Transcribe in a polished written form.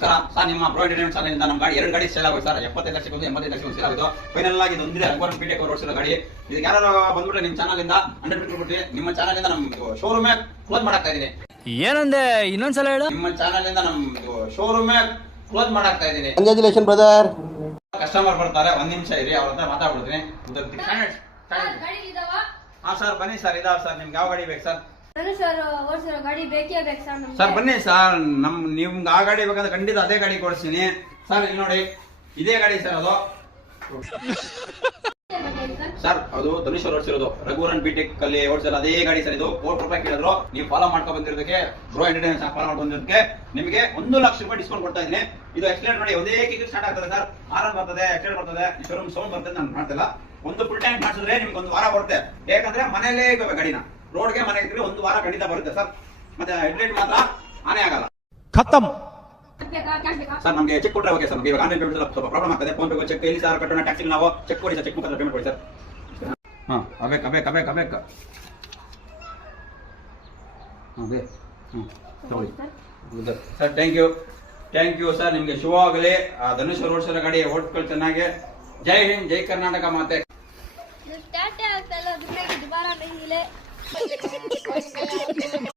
ನಮಸ್ಕಾರ ಸರ್, ನಿಮ್ಮ bro entertainment channel ನಮ್ಮ ಗಾಡಿ 2 ಗಾಡಿ ಸೇಲ್ ಆಗುತ್ತೆ ಸರ್. 75 ಲಕ್ಷಕ್ಕೆ 85 ಲಕ್ಷಕ್ಕೆ ಸೇಲ್ ಆಗುತ್ತೆ. ಫೈನಲ್ ಆಗಿ ಇದೊಂದಿದೆ ರಘುವರನ್ ಪೀಟೆಕ್ ಅವರು ಓಡಿಸಿರೋ ಗಾಡಿ. ಇದಕ್ಕೆ ಯಾರು ಬಂದ್ಬಿಟ್ರೆ ನಿಮ್ಮ ಚಾನಲ್ ಇಂದ 100% ಕೊಡ್ತೀವಿ. ನಿಮ್ಮ ಚಾನಲ್ ಇಂದ ನಮ್ಮ ಶೋರೂಮ್ ಕ್ಲೋಸ್ ಮಾಡಾಕ್ತಾ ಇದೀನಿ. ಏನಂದೆ ಇನ್ನೊಂದ್ಸಲ ಹೇಳು. ನಿಮ್ಮ ಚಾನಲ್ ಇಂದ ನಮ್ಮ ಶೋರೂಮ್ ಕ್ಲೋಸ್ ಮಾಡಾಕ್ತಾ ಇದೀನಿ. Congratulation brother. ಕಸ್ಟಮರ್ ಬರ್ತಾರೆ, 1 ನಿಮಿಷ ಇರಿ, ಅವ್ರ ಹತ್ರ ಮಾತಾಡ್ಬಿಡ್ತೀನಿ. ಹಾ ಸರ್, ಬನ್ನಿ ಸರ್. ಇದಾವ ಸರ್, ನಿಮ್ಗೆ ಯಾವ ಗಾಡಿ ಬೇಕು ಸರ್? ಗಾಡಿ ಬೇಕೇ ಬೇಕು ಸರ್ ಬನ್ನಿ ಸರ್, ನಿಮ್ಗೆ ಆ ಗಾಡಿ ಬೇಕಂದ್ರೆ ಖಂಡಿತ ಅದೇ ಗಾಡಿ ಕೊಡಿಸ್ತೀನಿ ಸರ್. ಇಲ್ಲಿ ನೋಡಿ, ಇದೇ ಗಾಡಿ ಸರ್. ಅದು ಸರ್, ಅದು ಧನುಷ್ ಅವರು ಓಡಿಸಿರೋದು ರಘುವರನ್ ಬಿಟೆಕ್ ಅಲ್ಲಿ ಓಡಿಸಲ್ಲ ಅದೇ ಗಾಡಿ ಸರ್. ಇದು 4 ರೂಪಾಯಿ ಕೇಳಿದ್ರು, ನೀವು ಫಾಲೋ ಮಾಡ್ಕೊಂಡು ಬಂದಿರೋದಕ್ಕೆ, ಬ್ರೋ ಎಂಟರ್ಟೈನ್ಮೆಂಟ್ ಫಾಲೋ ಮಾಡ್ಕೊಂಡು ಬಂದಿರೋದಕ್ಕೆ ನಿಮಗೆ 1 ಲಕ್ಷ ರೂಪಾಯಿ ಡಿಸ್ಕೌಂಟ್ ಕೊಡ್ತಾ ಇದ್ದೀನಿ. ಇದು ಎಕ್ಸ್ಪ್ಲೇನ್ ನೋಡಿ, ಒಂದೇ ಕಿಕ್ ಸ್ಟಾರ್ಟ್ ಆಗ್ತದೆ ಸರ್. ಆರನ್ ಬರ್ತದೆ, ಎಕ್ಸ್ಪ್ಲೇನ್ ಬರ್ತದೆ, ಶೋರೂಮ್ ಸೌಂಡ್ ಬರ್ತದೆ. ನಾನು ಮಾಡ್ತಿಲ್ಲ, ಒಂದು ಫುಲ್ ಟ್ಯಾಂಕ್ ಮಾಡಿಸಿದ್ರೆ ನಿಮ್ಗೆ 1 ವಾರ ಬರುತ್ತೆ. ಯಾಕಂದ್ರೆ ಮನೇಲೇ ಇರ್ಬೇಕು ಗಾಡಿನ, ರೋಡ್ಗೆ ಮನೆ ಇದ್ರೆ 1 ವಾರ ಖಂಡಿತ ಬರುತ್ತೆ ಸರ್. ಮತ್ತೆ ಹೆಡ್ಲೈಟ್ ಮಾತ್ರ ಆನೆ ಆಗಲ್ಲ. ಖತಮ್ ಸರ್, ನಮಗೆ ಚೆಕ್ ಕೊಟ್ಟರೆ ಓಕೆ ಸರ್. ಇವಾಗ ಆನ್ಲೈನ್ ಪೇಮೆಂಟ್ ಸ್ವಲ್ಪ ಪ್ರಾಬ್ಲಮ್ ಆಗ್ತದೆ. ಫೋನ್ ಪೇ ಚೆಕ್ ಇಲ್ಲಿ ಸರ್ ಕಟ್ಟೋಣ, ಟ್ಯಾಕ್ಸಿ ನಾವು ಚೆಕ್ ಕೊಡಿ ಸರ್. ಚೆಕ್ ಮುಖಾಂತರ ಪೇಮೆಂಟ್ ಕೊಡಿ ಸರ್. ಹಾಂ, ಅಬೇಕ್ ತಗೊಳ್ಳಿ ಸರ್. Thank you sir. ನಿಮಗೆ ಶೋ ಆಗಲಿ. ಧನುಷ್ ಅವರು ಓಡಿಸೋ ಗಾಡಿ ಓಟ್ಗಳು ಚೆನ್ನಾಗಿ. ಜೈ ಹಿಂದ್, ಜೈ ಕರ್ನಾಟಕ ಮಾತೆ.